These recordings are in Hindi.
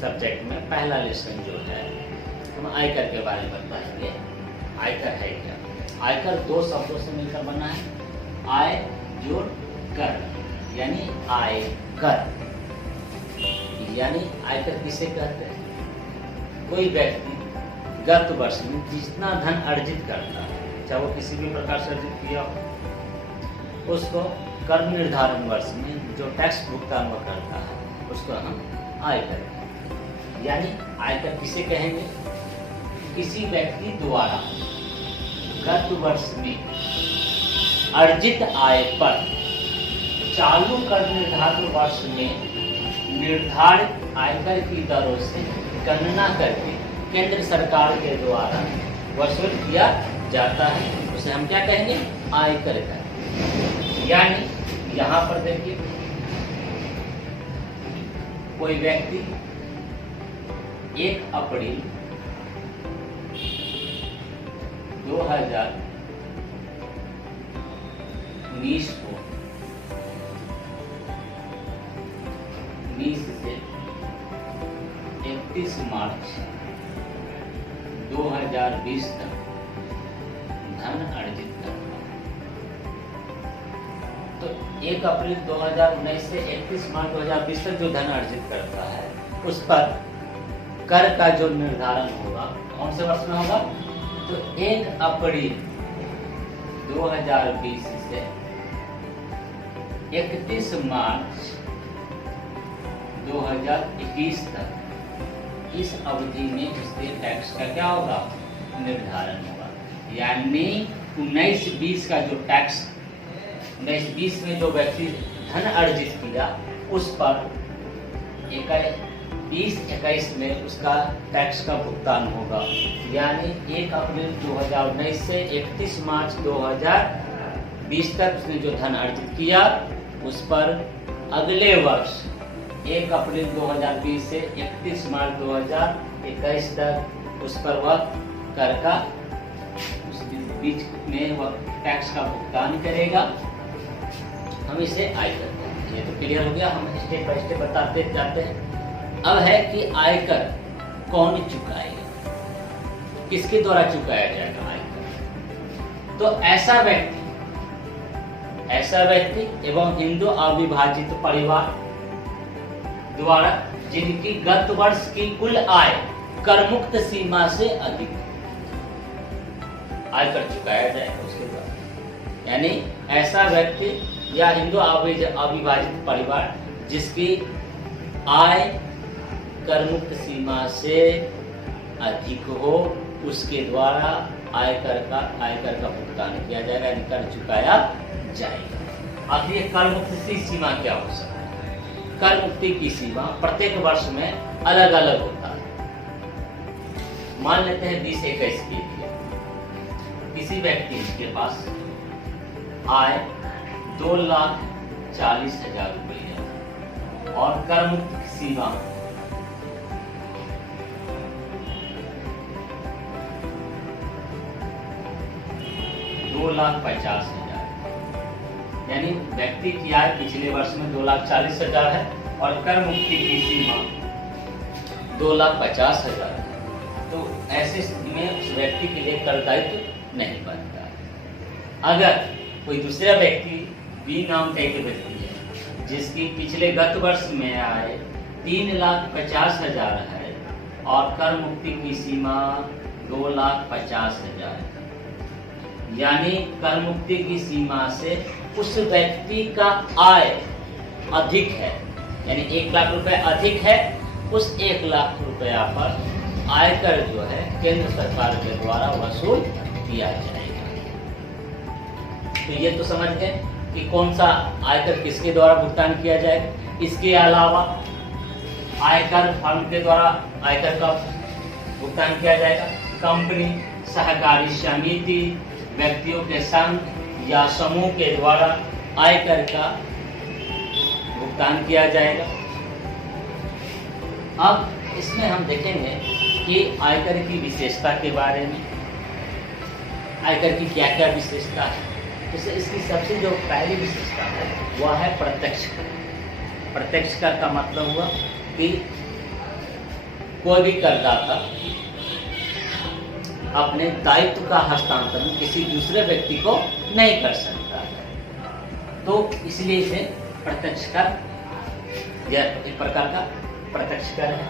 सब्जेक्ट में पहला लेसन जो है हम आयकर के बारे में बताएंगे। आयकर है क्या? आयकर दो शब्दों से मिलकर बना है, आय जोड़ कर, यानी आयकर। यानी आयकर किसे कहते हैं? कोई व्यक्ति गत वर्ष में जितना धन अर्जित करता है, चाहे वो किसी भी प्रकार से अर्जित किया हो, उसको कर निर्धारण वर्ष में जो टैक्स भुगतान वो करता है उसको हम आयकर कहते हैं। यानी आयकर किसे कहेंगे? किसी व्यक्ति द्वारा गत वर्ष में अर्जित आय पर चालू कर निर्धारण वर्ष में निर्धारित आयकर की दरों से गणना करके केंद्र सरकार के द्वारा वसूल किया जाता है, उसे हम क्या कहेंगे? आयकर कहेंगे। यानी यहाँ पर देखिए, कोई व्यक्ति 1 अप्रैल 2019 को 19 से 31 मार्च 2020 तक धन अर्जित करता है। तो 1 अप्रैल 2019 से 31 मार्च 2020 तक जो धन अर्जित करता है उस पर कर का जो निर्धारण होगा कौन से वर्ष में होगा? तो 1 अप्रैल 2020 से 31 मार्च 2021 तक इस अवधि में इसके टैक्स का क्या होगा? निर्धारण होगा। यानी 19-20 का जो टैक्स 19-20 में जो व्यक्ति धन अर्जित किया उस पर 20-21 में उसका टैक्स का भुगतान होगा। यानी 1 अप्रैल 2019 से 31 मार्च 2020 तक उसने जो धन अर्जित किया उस पर अगले वर्ष 1 अप्रैल 2020 से 31 मार्च 2021 तक उस पर वह कर का उस बीच में वह टैक्स का भुगतान करेगा। हम इसे आयकर कहते हैं। ये तो क्लियर हो गया, हम स्टेप बाय स्टेप बताते जाते हैं। अब है कि आयकर कौन चुकाएगा, किसके द्वारा चुकाया जाएगा आयकर? तो ऐसा व्यक्ति एवं हिंदू अविभाजित परिवार द्वारा जिनकी गत वर्ष की कुल आय करमुक्त सीमा से अधिक आयकर चुकाया जाएगा उसके द्वारा। यानी ऐसा व्यक्ति या हिंदू अविभाजित परिवार जिसकी आय करमुक्त सीमा से अधिक हो उसके द्वारा आयकर का भुगतान किया जाएगा, यानी कर चुकाया जाएगा। अब ये कर मुक्ति की सीमा क्या हो सकती है? कर मुक्ति की सीमा प्रत्येक वर्ष में अलग अलग होता है। मान लेते हैं 20-21 के लिए किसी व्यक्ति के पास आय 2,40,000 रुपये और कर मुक्ति सीमा 2,50,000, यानी व्यक्ति की आय पिछले वर्ष में 2,40,000 है और कर मुक्ति की सीमा 2,50,000 है। तो ऐसे में उस व्यक्ति के लिए कर दायित्व नहीं बनता है। अगर कोई दूसरा व्यक्ति बी नाम का एक व्यक्ति है जिसकी पिछले गत वर्ष में आय 3,50,000 है और कर मुक्ति की सीमा 2,50,000 है, यानी कर मुक्ति की सीमा से उस व्यक्ति का आय अधिक है, यानी 1 लाख रुपए अधिक है, उस 1 लाख रुपया पर आयकर जो है केंद्र सरकार के द्वारा वसूल किया जाएगा। तो ये तो समझ गए कि कौन सा आयकर किसके द्वारा भुगतान किया जाएगा। इसके अलावा आयकर फर्म के द्वारा आयकर का भुगतान किया जाएगा। कंपनी, सहकारी समिति, व्यक्तियों के संघ या समूह के द्वारा आयकर का भुगतान किया जाएगा। अब इसमें हम देखेंगे कि आयकर की विशेषता के बारे में, आयकर की क्या क्या विशेषता है। जैसे इसकी सबसे जो पहली विशेषता है वह है प्रत्यक्ष कर। प्रत्यक्ष कर का मतलब हुआ कि कोई भी करदाता अपने दायित्व का हस्तांतरण किसी दूसरे व्यक्ति को नहीं कर सकता है। तो इसलिए इसे प्रत्यक्ष कर या एक प्रकार का प्रत्यक्ष कर है।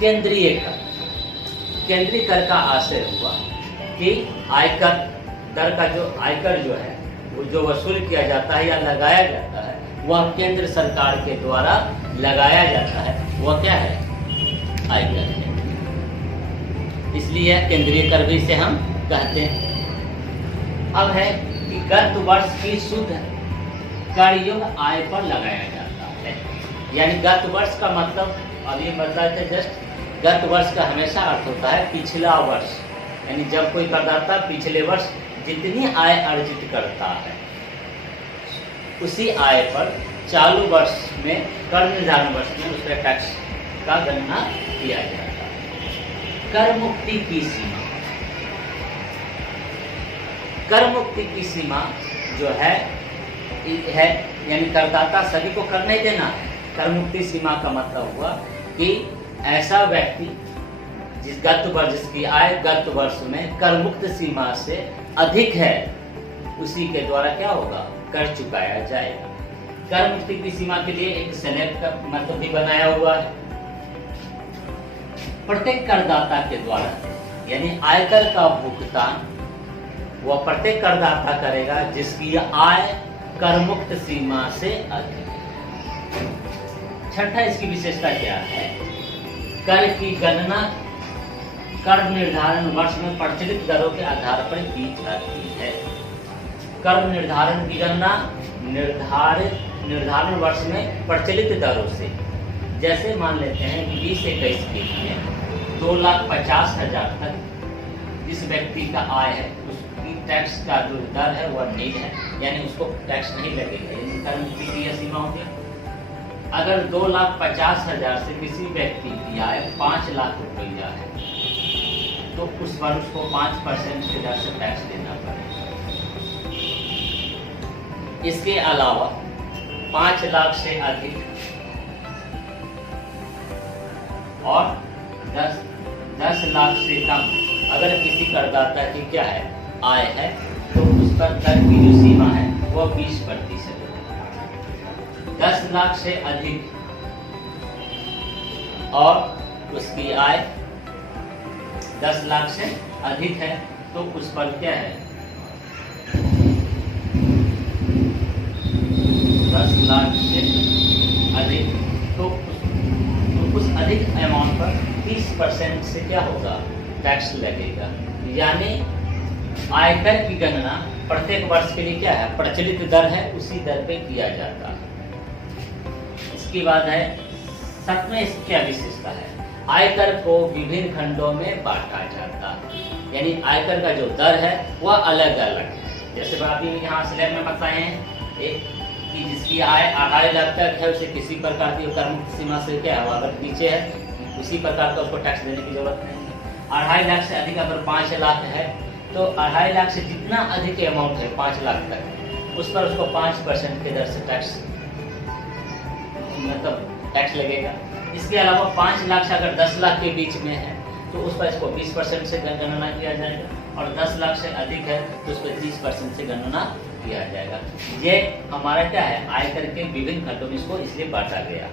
केंद्रीय कर, केंद्रीय कर का आशय हुआ कि आयकर दर का जो आयकर जो है वो जो वसूल किया जाता है या लगाया जाता है वह केंद्र सरकार के द्वारा लगाया जाता है, वह क्या है? आयकर है। इसलिए केंद्रीय कर भी इसे हम कहते हैं। अब है कि गत वर्ष की शुद्ध कर योग्य आय पर लगाया जाता है। यानी गत वर्ष का मतलब अभी बता थे जस्ट, गत वर्ष का हमेशा अर्थ होता है पिछला वर्ष। यानी जब कोई करदाता पिछले वर्ष जितनी आय अर्जित करता है उसी आय पर चालू वर्ष में कर निर्धारण वर्ष में उसका टैक्स का गणना किया जाता है। कर मुक्ति की सीमा, कर मुक्ति की सीमा जो है यानी करदाता सभी को कर नहीं देना। कर मुक्ति सीमा का मतलब हुआ कि ऐसा व्यक्ति जिस गत वर्ष जिसकी आय गत वर्ष में कर मुक्त सीमा से अधिक है उसी के द्वारा क्या होगा? कर चुकाया जाएगा। कर मुक्ति की सीमा के लिए एक स्लैब का मतलब भी बनाया हुआ है। प्रत्येक करदाता के द्वारा यानी आयकर का भुगतान वह प्रत्येक करदाता करेगा जिसकी आय कर मुक्त सीमा से अधिक है। छठा इसकी विशेषता क्या है? कर की गणना कर निर्धारण वर्ष में प्रचलित दरों के आधार पर की जाती है। कर निर्धारण की गणना निर्धारण वर्ष में प्रचलित दरों से, जैसे मान लेते हैं कि 2021 के लिए 2,50,000 तक जिस व्यक्ति का आय है उसकी टैक्स का जो दर है वह नील है, यानी उसको टैक्स नहीं लगेगा। यानी कर मुक्ति की यह सीमा हो गया। अगर 2,50,000 से किसी व्यक्ति की आय 5 लाख रुपया है तो उस पर उसको 5% की दर से टैक्स देना पड़ेगा। इसके अलावा 5 लाख से अधिक और 10 लाख से कम अगर किसी करदाता की क्या है आय है तो उस पर कर की जो सीमा है वो 20% है। 10 लाख से अधिक और उसकी आय 10 लाख से अधिक है तो उस पर क्या है 10 लाख से अधिक तो उस अधिक अमाउंट पर 30% से क्या होगा? टैक्स लगेगा। यानी आयकर की गणना प्रत्येक वर्ष के लिए क्या है? प्रचलित दर है, उसी दर पे किया जाता है। इसके बाद है 7वें इसकी क्या विशेषता है? आयकर को विभिन्न खंडों में बांटा जाता है। यानी आयकर का जो दर है वह अलग अलग है। जैसे अभी यहाँ स्लैब में बताए हैं एक कि जिसकी आय 2.5 लाख तक है उसे किसी प्रकार की कर मुक्त सीमा से क्या है अगर नीचे है उसी प्रकार का उसको टैक्स देने की जरूरत नहीं है। 2.5 लाख से अधिक अगर 5 लाख है तो 2.5 लाख से जितना अधिक अमाउंट है 5 लाख तक उस पर उसको 5% के दर से टैक्स मतलब टैक्स लगेगा। इसके अलावा 5 लाख से अगर 10 लाख के बीच में है तो उस पर इसको 20% से गणना किया जाएगा और 10 लाख से अधिक है तो उस पर 30% से गणना किया जाएगा। ये हमारा क्या है आयकर के विभिन्न खंडों में इसको इसलिए बांटा गया।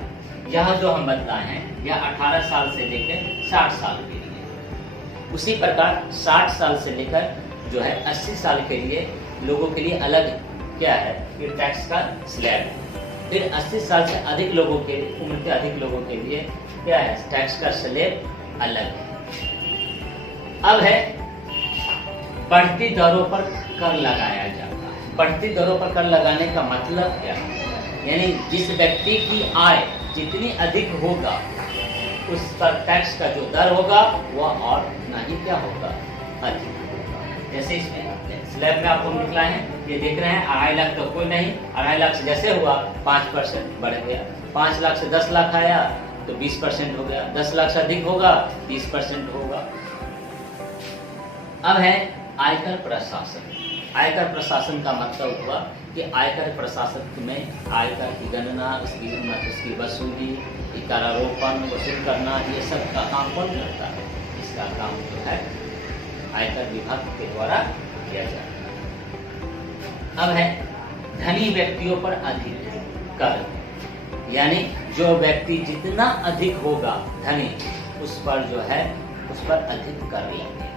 यह जो हम बताए हैं यह 18 साल से लेकर 60 साल के लिए, उसी प्रकार 60 साल से लेकर जो है 80 साल के लिए लोगों के लिए अलग क्या है ये टैक्स का स्लैब है। फिर 80 साल से अधिक लोगों के उम्र के अधिक लोगों के लिए क्या है टैक्स का स्लैब अलग है। अब है बढ़ती दरों पर कर लगाया जाता है। बढ़ती दरों पर कर लगाने का मतलब क्या है? यानी जिस व्यक्ति की आय जितनी अधिक होगा उस पर टैक्स का जो दर होगा वह और ना ही क्या होगा अधिक होगा। जैसे इसमें स्लैब में आपको निकला है ये देख रहे हैं 2.5 लाख तो कोई नहीं, 2.5 लाख से जैसे हुआ 5% बढ़ गया। 5 लाख से 10 लाख आया तो 20% हो गया। 10 लाख से अधिक होगा 30% होगा। अब है आयकर प्रशासन। आयकर प्रशासन का मतलब हुआ कि आयकर प्रशासन में आयकर की गणना, इसकी वसूली, करारोपण वसूल करना, ये सब का काम कौन करता है? इसका काम जो है आयकर विभाग के द्वारा किया जाता है। अब है धनी व्यक्तियों पर अधिक कर, यानी जो व्यक्ति जितना अधिक होगा धनी, उस पर जो है उस पर अधिक कर लेंगे।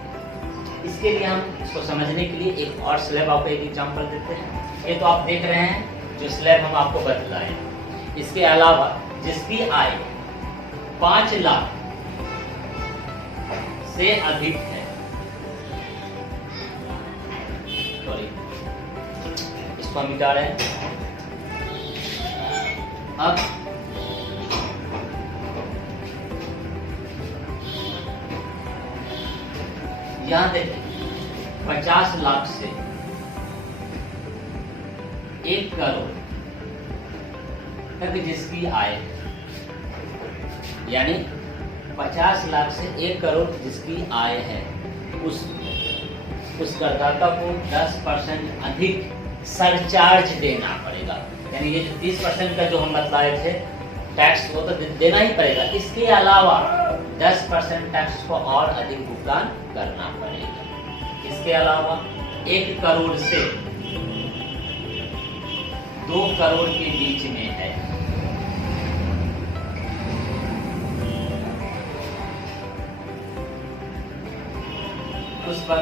इसके लिए हम इसको समझने के लिए एक और स्लैब आपको एक एग्जांपल देते हैं। ये तो आप देख रहे हैं जो स्लैब हम आपको बतलाए। इसके अलावा जिसकी आय 5 लाख से अधिक है, सॉरी इसको हम मिटा रहे हैं। अब यहां देखिए 50 लाख से 1 करोड़ तक जिसकी आय, यानी 50 लाख से 1 करोड़ जिसकी आय है, उस करदाता को 10% अधिक सरचार्ज देना पड़ेगा। यानी ये जो 30% का जो हम बतलाए थे टैक्स, वो तो देना ही पड़ेगा। इसके अलावा 10% टैक्स को और अधिक भुगतान करना पड़ेगा। इसके अलावा 1 करोड़ से 2 करोड़ के बीच में है, उस पर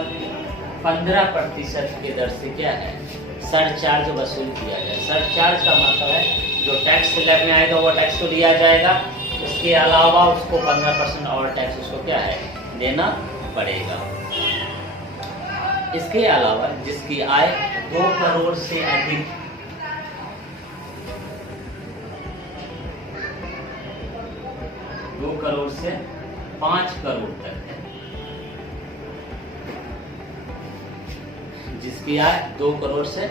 15% के दर से क्या है सरचार्ज वसूल किया जाए। सरचार्ज का मतलब है जो टैक्स स्लैब में आएगा वो टैक्स को दिया जाएगा, उसके अलावा उसको 15% और टैक्स उसको क्या है देना पड़ेगा। इसके अलावा जिसकी आय 2 करोड़ से अधिक, दो करोड़ से 5 करोड़ तक है, जिसकी आय 2 करोड़ से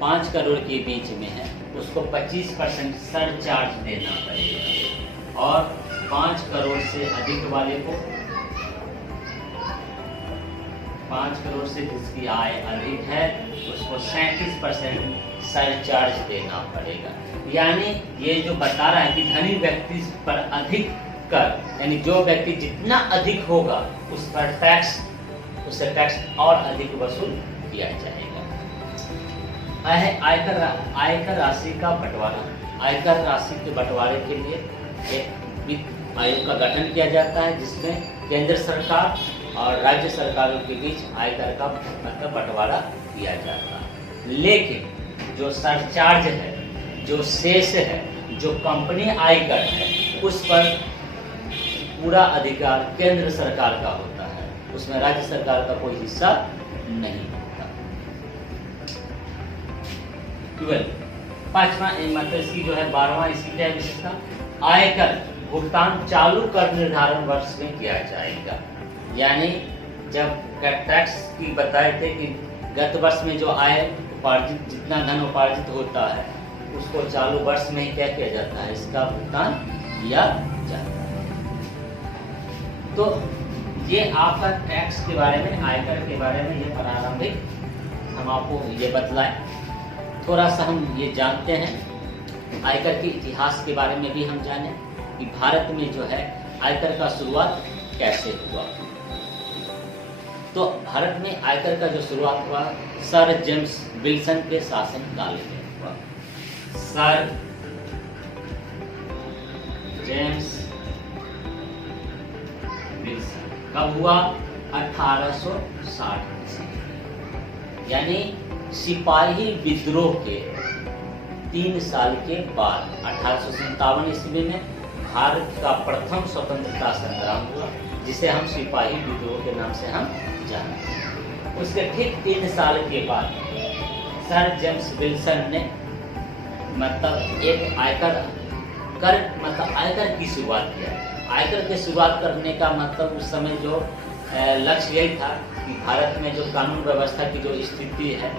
5 करोड़ के बीच में है, उसको 25% सरचार्ज देना पड़ेगा। और 5 करोड़ से अधिक वाले को, 5 करोड़ से जिसकी आय अधिक है उसको 37% सरचार्ज देना पड़ेगा। यानी ये जो बता रहा है कि धनी व्यक्ति पर अधिक कर, यानी जो व्यक्ति जितना अधिक होगा उस पर टैक्स, उससे टैक्स और अधिक वसूल किया जाएगा। आयकर राशि का बंटवारा। आयकर राशि के बंटवारे के लिए एक वित्त आयोग का गठन किया जाता है, जिसमें केंद्र सरकार और राज्य सरकारों के बीच आयकर का मतलब बंटवारा किया जाता है। लेकिन जो सरचार्ज है, जो शेष है, जो कंपनी आयकर है, उस पर पूरा अधिकार केंद्र सरकार का होता है, उसमें राज्य सरकार का कोई हिस्सा नहीं होता। 5वां मतलब इसकी जो है 12वां इसकी क्या विशेषता, आयकर भुगतान चालू कर निर्धारण वर्ष में किया जाएगा। यानी जब टैक्स की बताए थे कि गत वर्ष में जो आय उपार्जित, जितना धन उपार्जित होता है उसको चालू वर्ष में क्या किया जाता है, इसका भुगतान किया जाता है। तो ये आपका टैक्स के बारे में, आयकर के बारे में ये प्रारंभिक हम आपको ये बतलाए। थोड़ा सा हम ये जानते हैं आयकर के इतिहास के बारे में भी हम जाने कि भारत में जो है आयकर का शुरुआत कैसे हुआ। तो भारत में आयकर का जो शुरुआत हुआ सर जेम्स विल्सन के शासन काल में हुआ। सर जेम्स विल्सन कब हुआ? 1860 ईस्वी, यानी सिपाही विद्रोह के 3 साल के बाद 1857 ईस्वी में भारत का प्रथम स्वतंत्रता संग्राम हुआ, जिसे हम सिपाही विद्रोह के नाम से हम जानते हैं। उसके ठीक 3 साल के बाद सर जेम्स विल्सन ने मतलब एक आयकर की शुरुआत किया। आयकर की शुरुआत करने का मतलब उस समय जो लक्ष्य यही था कि भारत में जो कानून व्यवस्था की जो स्थिति है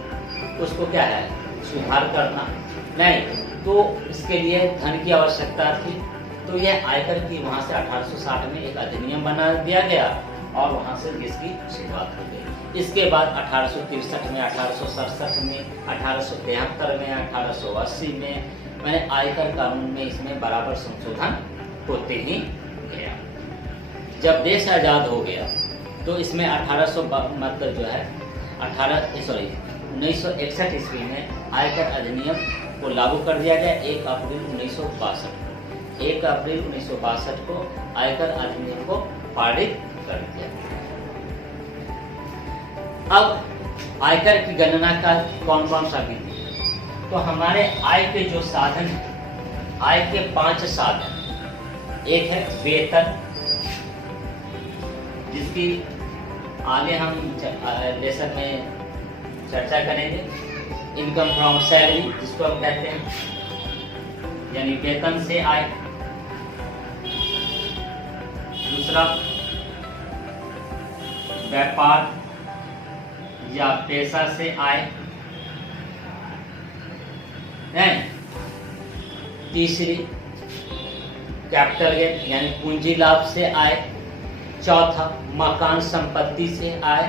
उसको क्या है सुधार करना, नहीं तो इसके लिए धन की आवश्यकता थी। तो यह आयकर की वहां से 1860 में एक अधिनियम बना दिया गया और वहाँ से इसकी शुरुआत हो गई। इसके बाद 1863 में, 1867 में, 1873 में, 1880 में मैंने आयकर कानून में इसमें बराबर संशोधन होते ही गया। जब देश आज़ाद हो गया तो इसमें 1961 ईस्वी में आयकर अधिनियम को लागू कर दिया गया। 1 अप्रैल 1962 को आयकर अधिनियम को पारित कर दिया। अब आयकर की गणना का कौन कौन सा विधि है? तो हमारे आय के जो साधन है, आय के 5 साधन। एक है वेतन, जिसकी आगे हम लेसन में चर्चा करेंगे। इनकम फ्रॉम सैलरी, जिसको हम कहते हैं, यानी वेतन से आय। दूसरा व्यापार या पेशा से आय है। तीसरी कैपिटल गेन यानी पूंजी लाभ से आय। चौथा मकान संपत्ति से आय।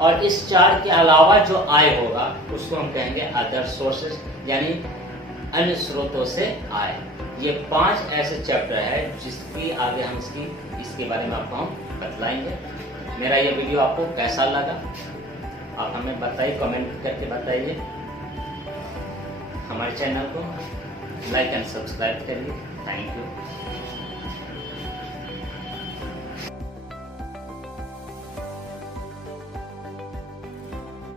और इस 4 के अलावा जो आय होगा उसको हम कहेंगे अदर सोर्सेस, यानी अन्य स्रोतों से आय। ये 5 ऐसे चैप्टर है जिसकी आगे हम इसके बारे में आपको हम बतलाएंगे। मेरा ये वीडियो आपको कैसा लगा आप हमें बताइए, कमेंट करके बताइए। हमारे चैनल को लाइक एंड सब्सक्राइब करिए। Thank you.